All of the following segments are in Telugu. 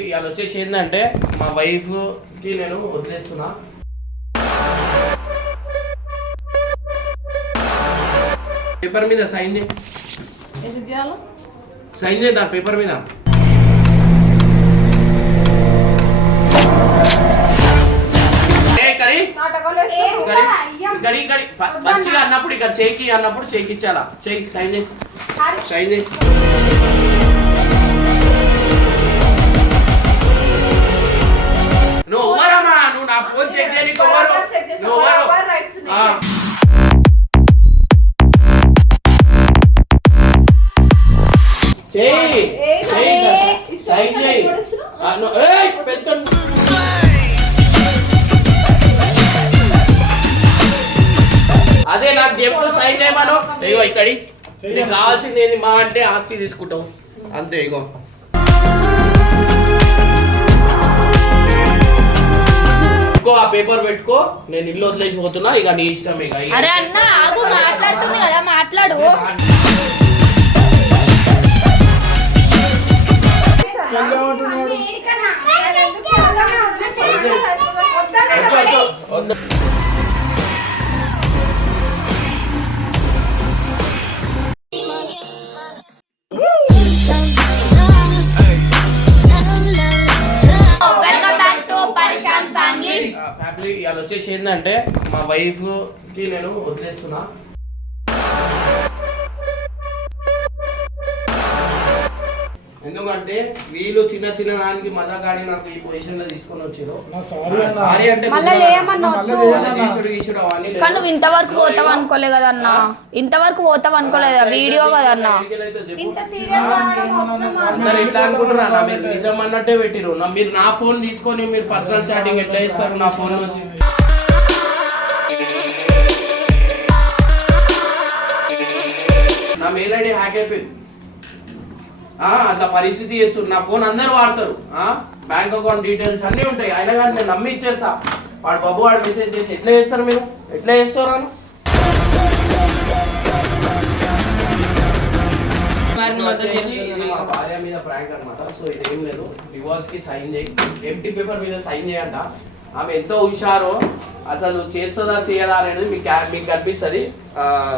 ఇవాళ వచ్చేసి ఏంటంటే మా వైఫ్కి నేను వదిలేస్తున్నా. పేపర్ మీద సైన్ చేయాలి సైన్ చేద్దాం పేపర్ మీద. మంచిగా అన్నప్పుడు ఇక్కడ చేయికి అన్నప్పుడు చేయికి ఇచ్చాలా. చేయి సైన్ చేయి సైన్ నువ్వు ఎవరమ్మా? నువ్వు నా ఫోన్ చెక్ ఎవరు. నువ్వు ఎవరు. చేయి చేయి సైన్ చేయి పెద్ద అదే నాకు చెప్పు సైన్ చేయమను. ఇగో ఇక్కడి. నీకు కావాల్సింది ఏంది మా అంటే ఆస్తి తీసుకుంటావు. అంతే ఇగో. పెట్టుకో ఆ పేపర్ పెట్టుకో నేను ఇల్లు వదిలేసి పోతున్నా ఇక నీ ఇష్టం ఇక. ఇక. అరే అన్న ఆగు మాట్లాడుతుంది కదా మాట్లాడు. వద్దు, వచ్చేసి ఏంటంటే మా వైఫ్కి నేను వదిలేస్తున్నా. ఎందుకంటే వీళ్ళు చిన్న చిన్న దానికి మదగాడి నాకు ఈ పొజిషన్లో తీసుకొని వచ్చారు సారీ అంటే. కానీ నువ్వు ఇంతవరకు పోతావు అనుకోలే కదన్న ఇంతవరకు పోతావు అనుకోలేదు వీడియో కదన్న అన్న? అందరు ఎట్లా అనుకుంటున్నా మీరు నిజం అన్నట్టే పెట్టిరు నా మీరు నా ఫోన్ తీసుకొని మీరు పర్సనల్ చాటింగ్ ఎట్లా ఇస్తారు నా ఫోన్ నుంచి. మెయిల్ ఐడి హ్యాక్ అయిపోయింది. అట్లా పరిస్థితి చేస్తుంది నా ఫోన్ అందరు వాడతారు. బ్యాంక్ అకౌంట్ డీటెయిల్స్ అన్నీ ఉంటాయి. అయినా కానీ నేను నమ్మి ఇచ్చేస్తా. వాడు బాబు వాడు మెసేజ్ చేసి ఎట్లా చేస్తారు మీరు? ఎట్లా చేస్తారు ఇది మా భార్య మీద ప్రాంక్ అన్నమాట. సో ఇది ఏం లేదు. డివోర్స్కి సైన్ చేయి. ఎంటీ పేపర్ మీద సైన్ చేయంట. ఆమె ఎంతో హుషారో. అసలు చేస్తుందా చేయదా అనేది మీకు క్యా- మీకు కనిపిస్తుంది.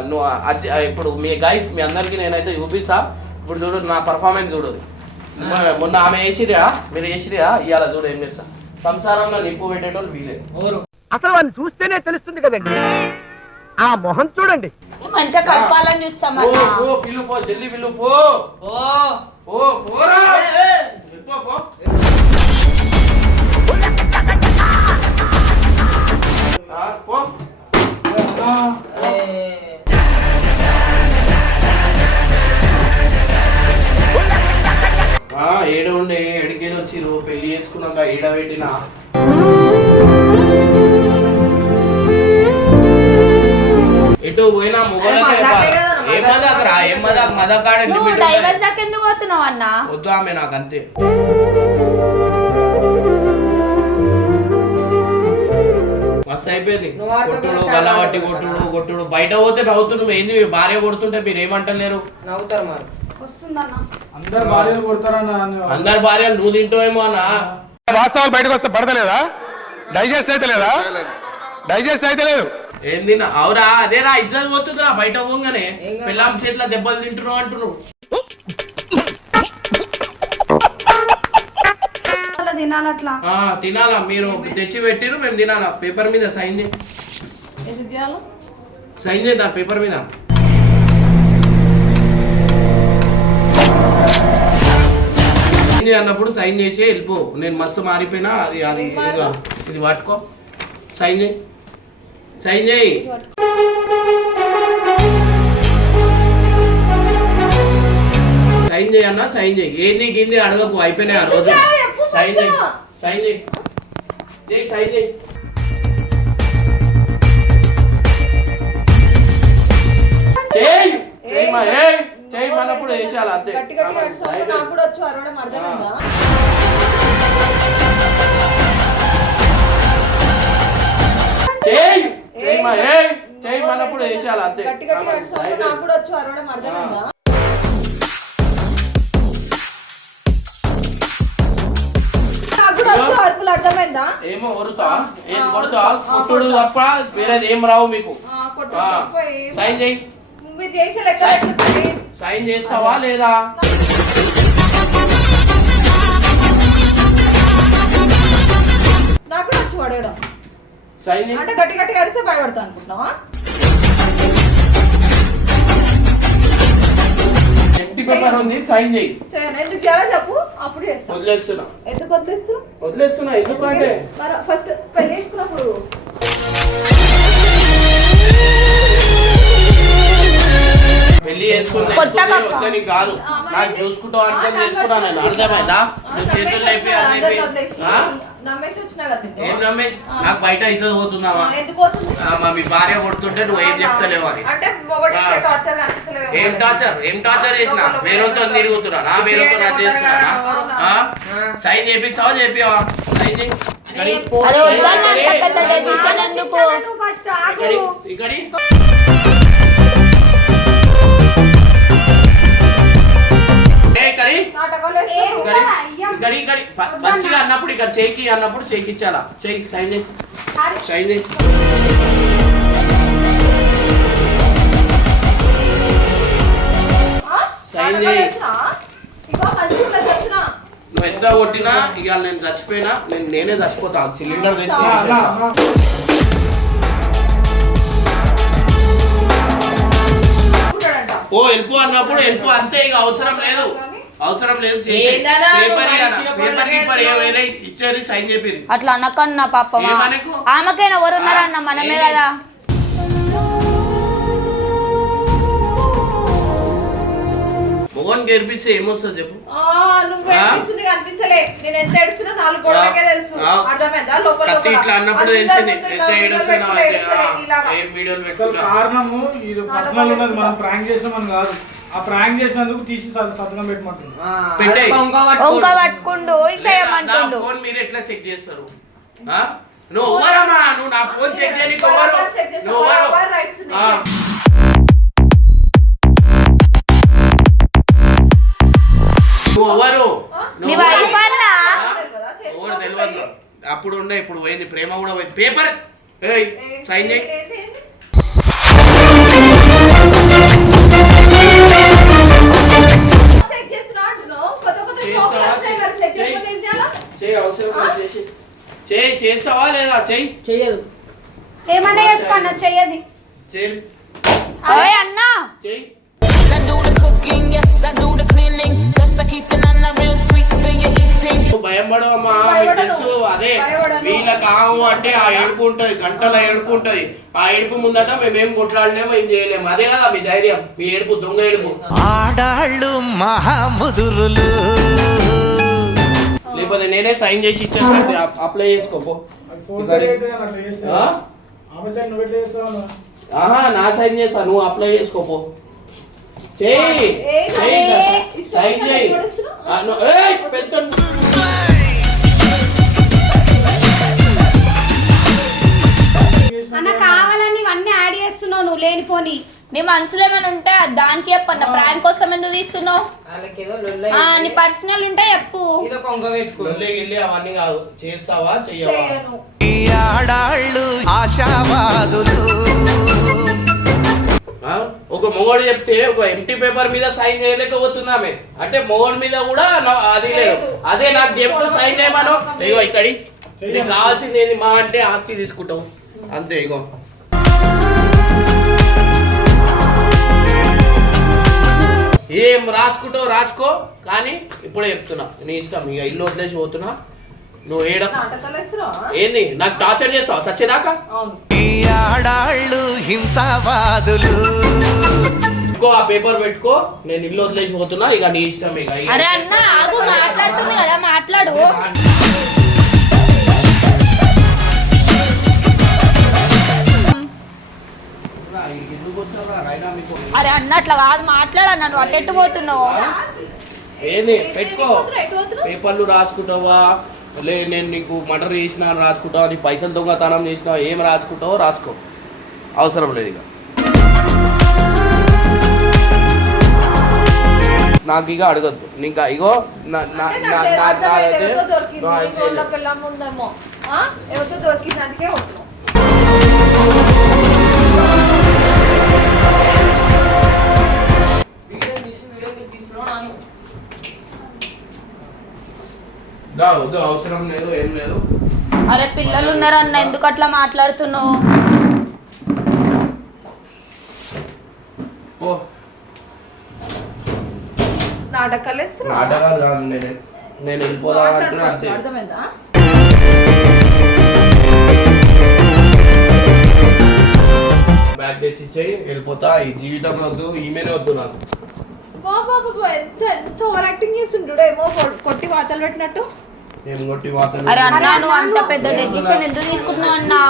నువ్వు ఇప్పుడు మీ గైస్ మీ అందరికి నేనైతే చూపిస్తా. ఇప్పుడు చూడు నా పర్ఫార్మెన్స్ చూడు. మొన్న- మొన్న ఆమె వేసిరా మీరు వేసిరా ఇవాళ చూడు ఏం చేస్తా. సంసారంలో నిప్పు పెట్టేటోళ్ళు వీలే. అసలు వాడిని చూస్తేనే తెలుస్తుంది కదండి. ఆ మొహం చూడండి. మంచిగా కలపాలని చూస్తాం పిల్లు పో జల్లి పిల్లు పో. పో పోరా. పో పో ఆ, పో ఆ, ఏడు ఉండే ఎడికేలు వచ్చిర్రు పెళ్ళి చేసుకున్నాక ఏడ పెట్టిన. ఎటు పోయినా మొగలకే ఏం మదాక్ రా ఏం మదాక్ మదకాడ నువ్వు డైవర్స్ దాకా ఎందుకు పోతున్నావు అన్న? వద్దు ఆమె నాకు అంతే మస్తు అయిపోయింది కొట్టుడు గలవట్టి కొట్టుడు కొట్టుడు. బయట పోతే నవ్వుతున్నావు. ఏంది? మీ భార్య కొడుతుంటే మీరు ఏమంటలేరు? నవ్వుతారు మరి. అందరు భార్యలు కొడతారన్న అని అందరు భార్యలు నువ్వు తింటావేమో అన్నా. వాస్తవాలు బయటకు వస్తే పడతలేదా? డైజెస్ట్ అయితే లేదా? డైజెస్ట్ అయితే లేదు. ఏంది నా- అవురా అదేరా ఇజ్జత్ పోతుందిరా బయట పోగానే. పిల్లం చేతిలో దెబ్బలు తింటున్నావు అంటున్నావు. తినాలి అట్లా తినాలా? మీరు తెచ్చి పెట్టిరు మేము తినాలా? పేపర్ మీద సైన్ సైన్ చేద్దాం పేపర్ మీద. అన్నప్పుడు సైన్ చేసి వెళ్ళిపో. నేను మస్తు మారిపోయినా అది అది ఇది పట్టుకో. సైన్ చేయి. సైన్ చేయి. సైన్ చేయి అన్న సైన్ చేయి. ఏంది గింది అడగకు అయిపోయినాయి ఆ రోజు. సైన్ సైన్ చేయి సైన్ చేయి చేయి. చేయి మా ఏయ్. చేయి మనప్పుడు వేసేయాలి అంతే. గట్టి గట్టి అరిచినప్పుడు నాకు కూడా వచ్చి అరవడం అర్థమైందా? చేయి. చేయి మా ఏయ్. చేయి మనప్పుడు వేసేయాలి అంతే. గట్టి గట్టి అరిచినప్పుడు నాకు కూడా వచ్చి అరవడం అర్థమైందా? అర్థమైందా? ఏమో కొరుతా ఏం కొడతా? కొట్టుడు. తప్ప వేరేది ఏం రావు మీకు. సైన్ చేయి. మీరు చేసే లెక్క సైన్. చేస్తావా లేదా? నాకు కూడా వచ్చి పడేయడం సైన్ అంటే గట్టి గట్టిగా అరిస్తే భయపడతా అనుకుంటున్నావా? ఎంటీ పేపర్ ఉంది సైన్ చేయి. ఎందుకు చేయాలో చెప్పు. అప్పుడు చేస్తా. వదిలేస్తున్నా. ఎందుకు వదిలేస్తారు వదిలేస్తున్నా ఎందుకంటే మరి ఫస్ట్ పెళ్ళి చేసుకున్నప్పుడు. పెళ్ళి నీకు కాదు. నాకు? చూసుకుంటావు ఆ, అనుకొని నాకు చేసుకున్నా నేను వచ్చిన- అర్థమైందా నువ్వు చేతులు నమ్మేసి నమ్మేసి వచ్చినా కదా. ఏం రమేష్. నాకు బయట ఇసలు పోతున్నావా ఎందుకు పోతుంది? మా మీ భార్య కొడుతుంటే నువ్వు ఏం చెప్తలేవు అని అంటే. ఇచ్చే టార్చర్. ఏం టార్చర్ ఏం టార్చర్ చేసిన వేరొంతో తిరుగుతున్నా నా వేరొంతో నా చేస్తున్నా? సైన్ చేపిస్తావా చేపివా సైన్ చేయి ఇక్కడి. మంచిగా అన్నప్పుడు ఇక్కడ చేయికి అన్నప్పుడు చేయికి ఇచ్చాలా. చేయి సైన్ సైన్? సైన్. నువ్వు ఎంత కొట్టినా ఇవాళ నేను చచ్చిపోయినా నేను నేనే చచ్చిపోతా. సిలిండర్ తెచ్చి. ఓ వెళ్ళిపో అన్నప్పుడు వెళ్ళిపో అంతే ఇక అవసరం లేదు. అవసరం లేదు ఇచ్చారు సైన్ చెప్పిరి అట్లా అనకన్నా పాపమా? ఏమనకు? ఆమెకైనా ఎవరు ఉన్నారన్న మనమే? కదా. మొగన్ గెలిపిస్తే ఏమొస్తుంది చెప్పు? కత్తి. ఇట్లా అన్నప్పుడు తెలిసింది. ఎంత ఏడుస్తున్నా. ఏం వీడియోలు పెట్టుకుంటా? కారణము ఇది పర్సనల్ ఉన్నది మనం ప్రాంక్ చేసినామని కాదు. ఆ ప్రాంక్ చేసినందుకు తీసి సంతకం పెట్టమంటున్నాం పెట్టేయ్. వంక పట్టుకుండు ఇది నా చేయమంటుండు ఫోన్ మీరు ఎట్లా చెక్ చేస్తారు ఆ? నువ్వు ఎవరమ్మా నువ్వు నా ఫోన్ చెక్ చేయడానికి ఎవరు. నువ్వు ఎవరు బరాబర్ రైట్స్ ఉన్నాయి. ఆ. నువ్వు ఎవరు ఆ? మీ నువ్వు వైఫ్ ఎవరు? అన్నా ఆ? తెలియదా? ఎవరు. అప్పుడు ఉండే ఇప్పుడు పోయింది ప్రేమ కూడా పోయింది పేపర్ ఏయ్ సైన్ చేయి చేయి అవసరం చేసి చేయి చేస్తావా లేదా? చేయి చెయ్యదు. ఏమన్నా చెయ్యది. చేయి ఓయ్ అన్నా! చేయి భయం పడవమ్మా. మీకు భయపడను. తెలుసు అదే. భయపడను. వీళ్ళ కావు అంటే ఆ ఏడుపు ఉంటది గంటల ఏడుపు ఉంటది. ఆ ఏడుపు ముందట మేమేం కొట్లాడలేము ఏం చేయలేము. అదే కదా మీ ధైర్యం మీ ఏడుపు దొంగ ఏడుపు. ఆడాళ్ళు మహాముదురులు. లేకపోతే నేనే సైన్ చేసి ఇచ్చేసాను అప్లై చేసుకోపో ఫోన్? ఆహా నా సైన్ చేస్తా నువ్వు అప్లై చేసుకోపో చేయి. సైన్ చేయి పెద్ద అన్న కావాలని ఇవన్నీ యాడ్ చేస్తున్నావు నువ్వు లేని పోని నీ మనసులో ఏమైనా ఉంటే దానికి చెప్పన్న. ప్రాంక్ కోసం ఎందుకు తీస్తున్నావు? ఆ, నీ పర్సనల్ ఉంటే చెప్పు. లొల్లి గిల్లి అవన్నీ కాదు. చేస్తావా చెయ్యవా? చెయ్యను ఈ ఆడాళ్ళు ఆశావాదులు. ఆ? ఒక మొగోడు చెప్తే ఒక ఎంటీ పేపర్ మీద సైన్ చేయలేకపోతుంది ఆమె అంటే మొగోడు మీద కూడా నా- అది లేదు. లేదు. అదే నాకు చెప్పు సైన్ చేయమను. ఇగో ఇక్కడి. నీకు కావాల్సింది ఏంది? మా అంటే ఆస్తి తీసుకుంటావు. అంతే ఇగో. ఏం రాసుకుంటావు రాసుకో. కానీ ఇప్పుడే చెప్తున్నా. నీ ఇష్టం. ఇక ఇల్లు వదిలేసి పోతున్నా. నువ్వు ఏడ ఏంది? నాకు టార్చర్ చేస్తావు? సచ్చేదాకా? ఆడాళ్ళు హింసావాదులు. పెట్టుకో ఆ పేపర్ పెట్టుకో. నేను ఇల్లు వదిలేసి పోతున్నా. ఇక నీ ఇష్టం ఇక. అరే అన్న ఆగు మాట్లాడుతుంది కదా మాట్లాడు. అరే అన్న అట్లా కాదు మాట్లాడన్న నువ్వు. అటెట్టు పోతున్నావు? ఏంది? ఏంటి, పెట్టుకో? పేపర్లు రాసుకుంటావా? లే నేను నీకు మర్డర్ చేసినా రాసుకుంటావా? నీ పైసలు దొంగతనం చేసినావా ఏం రాసుకుంటావో రాసుకో. అవసరం లేదు ఇక. నాకు ఇక అడగద్దు. నీకు ఇగో అంటే నాదైతే అవసరం లేదు ఏం లేదు. అరే పిల్లలు ఉన్నారన్న ఎందుకు అట్లా మాట్లాడుతున్నావు? ఓ. నాటకాలు? నాటకాలు కాదు నేను నేను వెళ్ళిపోదాం అర్థమైందా? బ్యాగ్ తెచ్చి ఇచ్చేయి వెళ్ళిపోతా. ఈ జీవితం వద్దు ఈమెనే వద్దు నాకు. బాబా బాబా ఎంత ఎంత ఓవర్ యాక్టింగ్ చేస్తుంటాడు ఏమో కొట్టి వాతలు పెట్టినట్టు. నేను కొట్టి మాత్రం అరే అన్నా నువ్వు అంత పెద్ద డెసిషన్ ఎందుకు తీసుకుంటున్నావు అన్నా?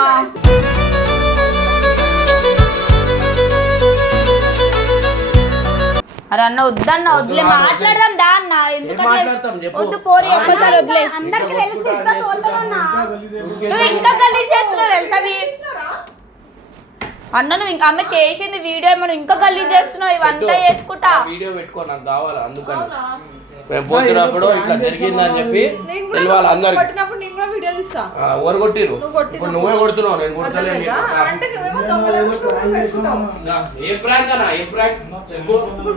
అరే అన్న వద్దన్న వదిలే. మాట్లాడదాం దా అన్న ఎందుకంటే. వద్దు పోరి ఒక్కసారి వదిలే అందరికి తెలిసి నువ్వు గలీజ్ చేస్తున్నావు తెలుసా అన్న నువ్వు ఇంకా ఆమె చేసింది వీడియో మనం ఇంకా గలీజ్ చేస్తున్నావు ఇవంతా చేసుకుంటా. వీడియో పెట్టుకో నాకు కావాలి అందుకని? మేము పోతున్నప్పుడు ఇట్లా జరిగిందని చెప్పి నేను కూడా తెలియాలి అందరికి. కొట్టినప్పుడు నేను కూడా వీడియో తీస్తా. ఎవరు కొట్టిరు. ఇప్పుడు నువ్వే కొడుతున్నావు నేను కొడతలేను ఏ ప్రాంక్ అన్నా ఏ ప్రాంక్? చెప్పు. ఇప్పుడు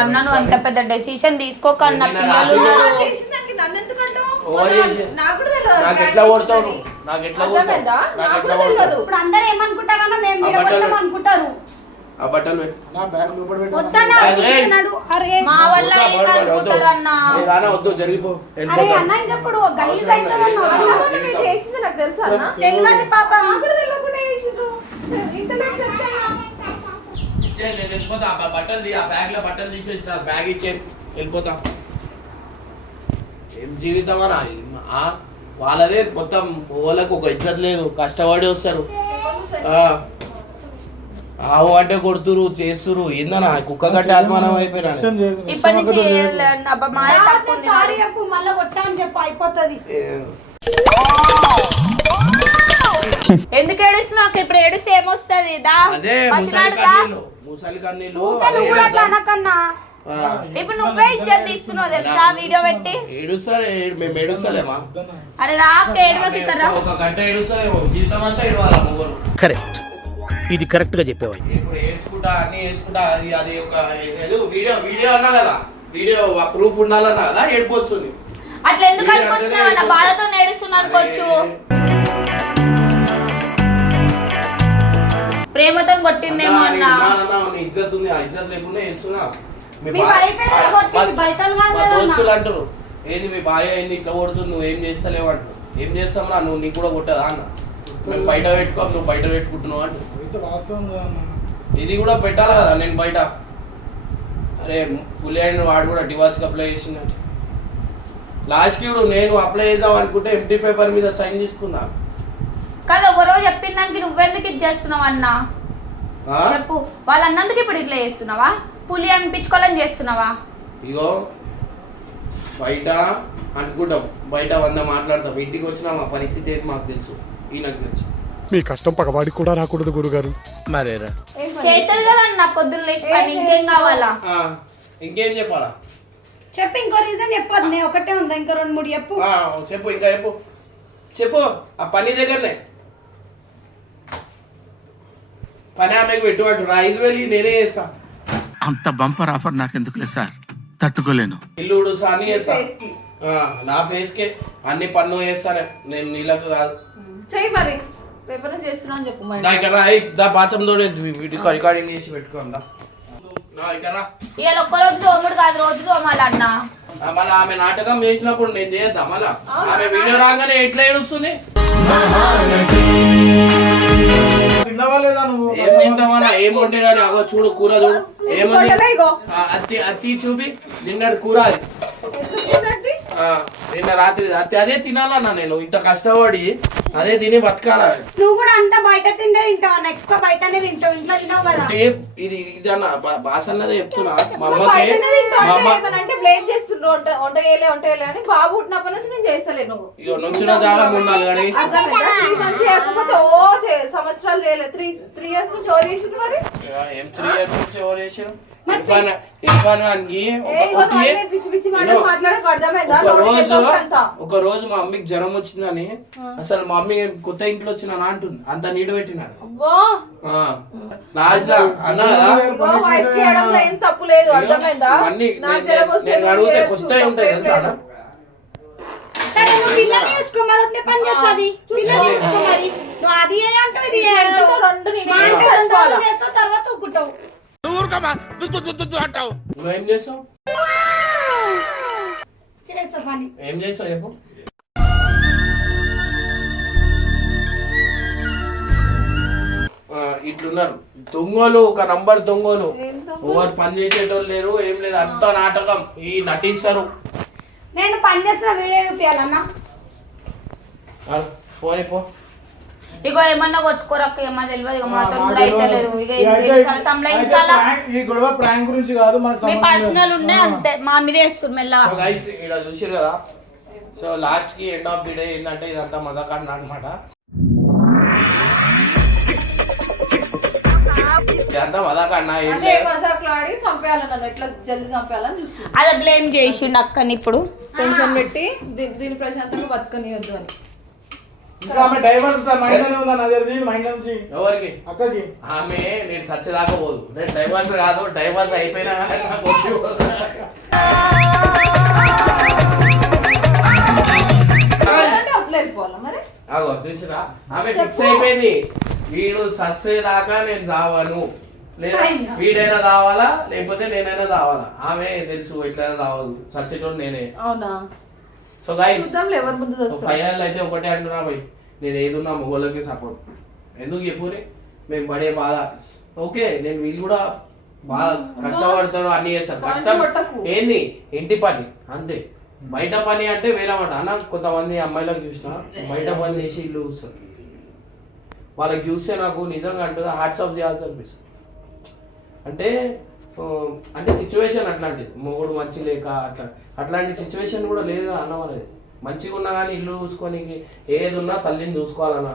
అన్న నువ్వు అంత పెద్ద డెసిషన్ తీసుకోక అన్న నేను పిల్లలు నాకు నన్ను ఎట్లా కొడతావు ఎట్లా కొడతావు? ఇప్పుడు అందరు ఏమనుకుంటారన్నా మేము విడగొట్టాం అనుకుంటారు. ఆ బట్టలు వద్దు, జరిగిపో. వెళ్ళిపోతా. ఇచ్చే, నేను వెళ్ళిపోతా. ఆ బట్టలు తీ- ఆ బ్యాగ్లో బట్టలు తీసేసి నాకు బ్యాగ్ ఇచ్చే వెళ్ళిపోతా. ఏం జీవితం అనా ఆ, వాళ్ళదే మొత్తం వాళ్ళకు ఒక ఇజ్జత్ లేదు. కష్టపడి వస్తారు. ఆ. ఆవు అంటే కొడుతురు చేస్తురు. ఏందన్నా? కుక్క కట్టే ఆత్మానం అయిపోయినా అన్న. ఎందుకు ఏడుస్తున్నావు? ఇప్పుడు ఏడుస్తే ఏమొస్తుంది? దా. అదే ముసలి? కన్నీళ్ళు కూడా అట్లా. అనకన్నా. ఇప్పుడు నువ్వే ఇజ్జత్ తీస్తున్నావు తెలుసా? వీడియో పెట్టి. ఏడుస్తారే? మేము ఏడుస్తలేమా? అరే రాక ఏడవకి ఇక్కడ రా. ఒక గంట ఏడుస్తలేమో. జీవితం అంతా ఏడవాలి ముగ్గురు కరెక్ట్. ఇది కరెక్ట్గా చెప్పేవా ఇప్పుడు ఏడ్చుకుంటా అన్ని వేసుకుంటా అది అది ఒక ఏదో వీడియో వీడియో అన్నా కదా. వీడియో ప్రూఫ్ ఉండాలన్నా కదా ఏడుపు వస్తుంది. అట్లా ఎందుకు అనుకుంటున్నావు? బాధతో నేడుస్తున్నా అనుకోవచ్చు. ప్రేమతో కొట్టిందేమో అన్న ఇజ్జత్ ఉంది ఆ ఇజ్జత్ లేకుండా ఏడుస్తున్నా. మీ వైఫ్ కొట్టింది, బయటలు కాదు. దోస్తులు అంటారు ఏంది మీ భార్య ఏంది ఇట్లా కొడుతుంది నువ్వు ఏం చేస్తలేవు అంటారు ఏం చేస్తావురా నువ్వు నీకు కూడా కొట్టదా అన్న. మేము బయట పెట్టుకో నువ్వు బయట పెట్టుకుంటున్నావు కదన్నా. ఇది కూడా పెట్టాలి కదా నేను బయట. అరే పులి అయిన వాడు కూడా డివార్స్కి అప్లై చేసిన లాస్ట్కి ఇప్పుడు నేను అప్లై చేద్దాం అనుకుంటే ఎంటీ పేపర్ మీద సైన్ తీసుకుందా కాదు ఎవరో చెప్పిన దానికి నువ్వెందుకు ఇది చేస్తున్నావు అన్న? ఆ? చెప్పు. వాళ్ళు అన్నందుకు ఇప్పుడు ఇట్లా చేస్తున్నావా? పులి అనిపించుకోవాలని చేస్తున్నావా? ఇగో బయట అనుకుంటాం. బయట వంద మాట్లాడతాం. ఇంటికి వచ్చినా మా పరిస్థితి ఏంటి మాకు తెలుసు. ఈయనకు తెలుసు. మీ కష్టం పగవాడికి కూడా రాకూడదు గురుగారు. మరేరా? చేస్తారు కదా అన్న పొద్దున్న లేచి పని. ఇంకేం కావాలా? ఆ, ఇంకేం చెప్పాలా? చెప్పు ఇంకో రీజన్ చెప్పదు నేను ఒకటే ఉందా? ఇంకో రెండు మూడు చెప్పు. ఆ, చెప్పు ఇంకా చెప్పు. చెప్పు ఆ పని దగ్గరనే. పని ఆమెకు పెట్టుబడి ఐదు వేలు నేనే చేస్తా. అంత బంపర్ ఆఫర్ నాకెందుకులే సార్. తట్టుకోలేను. ఇల్లు ఉడుసా అన్ని చేస్తా. Face కి. ఆ, నా ఫేస్ కే. అన్ని పన్ను వేస్తానే నేను. నీళ్ళకు కాదు. చెయ్యి మరి. రేపటి నుంచి చేస్తున్నా అని చెప్పు మరి. దా ఇక్కడ దా వీడియో రికార్డింగ్ చేసి పెట్టుకోండా. ఇవాళ తోముడు కాదు రోజు మళ్ళీ ఆమె నాటకం చేసినప్పుడు నేను చేద్దాం మళ్ళా? ఆమె వీడియో రాగానే ఎట్లా ఏడుస్తుంది? తిన్నావా లేదా నువ్వు? ఏం వండినా అగో చూడు కూర చూడు అత్తి అత్తి చూపి. నిన్నటి కూర అది. నిన్న రాత్రి అదే తినాలన్నా నేను. ఇంత కష్టపడి అదే తిని బతకాల. నువ్వు కూడా అంతా బయట తింటే తింటావు? అన్న ఎక్కువ బయటనే తింటావు. ఇంట్లో తిన్నావు కదా. ఇది ఇది అన్న భాష అన్నదే చెప్తున్నా. మా అమ్మకి బాబు పుట్టినప్పటి నుంచి నేను చేస్తలే నువ్వు. ఇక నుంచిన దాకా మూడు నాలుగు గడి అర్థమైందా? త్రీ మంత్స్ చేయకపోతే ఓ సంవత్సరాలు చేయలేదు త్రీ త్రీ ఇయర్స్ నుంచి ఓవర్ మరి? ఏం త్రీ ఇయర్స్ నుంచి చేసారు ఇర్ఫాన్ ఇర్ఫాన్ ఒక- రోజు మా మమ్మీకి జ్వరం వచ్చిందని అసలు మా మమ్మీ కొత్త ఇంట్లో వచ్చిన అంటుంది. అంత నీడు అడిగితే ఉంటాయి పిల్లని చూసుకో మరి పని చేస్తుంది. పిల్లని చూసుకో మరి. నువ్వు అది ఏ అంటావు ఇది ఏ అంటావు? రెండు అంటే చేస్తావు తర్వాత ఊకుంటావు అంటావు. నువ్వేం చేస్తావు చేస్తా పని. ఏం చెప్పు. ఆ, ఇట్లున్నారు. దొంగలు ఒక నంబర్ దొంగలు. ఎవరు పని చేసేటోళ్ళు లేరు ఏం లేదు అంతా నాటకం. ఈ నటిస్తారు. నేను పని చేసిన వీడియో చూపించాలన్నా ఆ, పోనీ పో ఇగో ఏమన్నా కొట్టుకోరక్క ఏమో తెలియదు ఇక మాతో కూడా అయితే లేదు. ఇక సంలయించాలా prank- ఈ గొడవ ప్రాంక్ గురించి కాదు మనకు మీ. పర్సనల్ ఉండే అంతే మా మీద వేస్తుంది మెల్లగా. సో గైస్ ఇక్కడ చూసారు కదా? సో లాస్ట్కి ఎండ్ ఆఫ్ ది డే ఏంటంటే ఇదంతా మదకాండ అనమాట ఇదంతా మదకాండ ఏం అదే లేదు మజాక్లాడి చంపేయాలని ఎట్లా జల్దీ చంపేయాలని చూస్తుంది. అలా బ్లేమ్ చేసిండు అక్కని ఇప్పుడు. టెన్షన్ పెట్టి దీ- దీన్ని ప్రశాంతంగా బతకనియొద్దు అని. ఇంకా ఆమె డైవర్స్ మైండ్లోనే ఉందా నాకు తెలియదు మైండ్ నుంచి? ఎవరికి? ఆమె నేను సచ్చేదాకా పోదు. నేను డైవర్స్ కాదు డైవర్స్ అయిపోయినా కానీ నాకు వచ్చి పోదు. కావాలంటే వదిలేకపోవాలా మరి? అగో చూసిరా? ఆమె ఫిక్స్ అయిపోయింది. వీడు సచ్చేదాకా నేను చావను. లేదా వీడైనా తావాలా లేకపోతే నేనైనా తావాలా ఆమె తెలుసు ఎట్లయినా తావదు సచ్చేటోడు నేనే. అవునా? సో గైస్ ఫైనల్ అయితే ఒకటే అంటున్నా భయ్ నేను ఏదున్నా మొగోళ్ళకి సపోర్ట్ ఎందుకు చెప్పురే మేము పడే బాధ. ఓకే నేను వీళ్ళు కూడా బాగా కష్టపడతారు అన్ని చేస్తారు. కష్టం. ఏంది? ఇంటి పని అంతే. బయట పని అంటే వేరే మాట. అన్న కొంతమంది అమ్మాయిలకు చూసిన బయట పని చేసి ఇల్లు చూస్తారు వాళ్ళకి చూస్తే నాకు నిజంగా అంటే హార్ట్స్ ఆఫ్ చేయాల్సి అనిపిస్తుంది. అంటే అంటే సిచ్యువేషన్ అట్లాంటిది. మొగుడు మంచి లేక అట్లా. అట్లాంటి సిచ్యువేషన్ కూడా లేదు అన్నం మంచిగా ఉన్నా కానీ ఇల్లు చూసుకొని ఏది ఉన్నా తల్లిని చూసుకోవాలన్నా.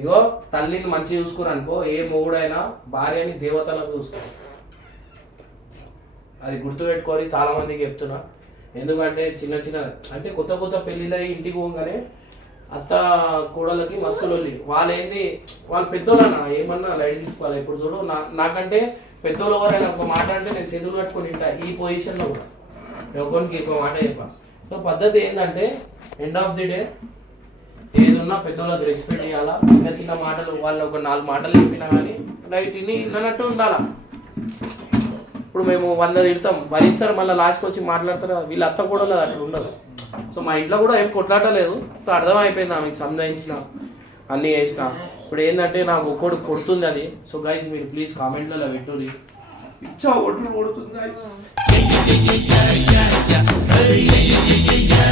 ఇగో తల్లిని మంచిగా చూసుకుని అనుకో ఏ మొగుడైనా భార్యని దేవతలకు చూసుకోవాలి. అది గుర్తుపెట్టుకొని చాలా మందికి చెప్తున్నా. ఎందుకంటే చిన్న చిన్న అంటే కొత్త కొత్త పెళ్ళిళ్ళ ఇంటికి పోగానే అత్త కోడలకి మస్తులు వాళ్ళు ఏంది వాళ్ళు పెద్దోళ్ళన్నా ఏమన్నా లైట్ తీసుకోవాలి. ఇప్పుడు చూడు నా నాకంటే పెద్దోళ్ళు ఎవరైనా ఒక మాట అంటే నేను చేతులు కట్టుకొని ఉంటా ఈ పొజిషన్లో కూడా. ఎవరికి ఒక మాట చెప్పా. సో పద్ధతి ఏంటంటే ఎండ్ ఆఫ్ ది డే ఏదున్నా పెద్దోళ్ళకి రెస్పెక్ట్ ఇవ్వాలా చిన్న చిన్న మాటలు వాళ్ళు ఒక నాలుగు మాటలు చెప్పినా కానీ రైట్ ఇన్ని అన్నట్టు ఉండాలా? ఇప్పుడు మేము వంద తిడతాం భరిస్తారు మళ్ళీ లాస్ట్కి వచ్చి మాట్లాడతారు? వీళ్ళ అత్త కూడా లేదు అట్లా ఉండదు. సో మా ఇంట్లో కూడా ఏం కొట్లాటలేదు. ఇప్పుడు అర్థమైపోయింది ఆమెకు సంధాయించిన అన్నీ చేసిన. ఇప్పుడు ఏంటంటే నాకు ఒక్కడు కొడుతుంది అది. సో గైస్ మీరు ప్లీజ్ కామెంట్లలో పెట్టుర్రి ఇచ్చా ఒడ్లు కొడుతుంది.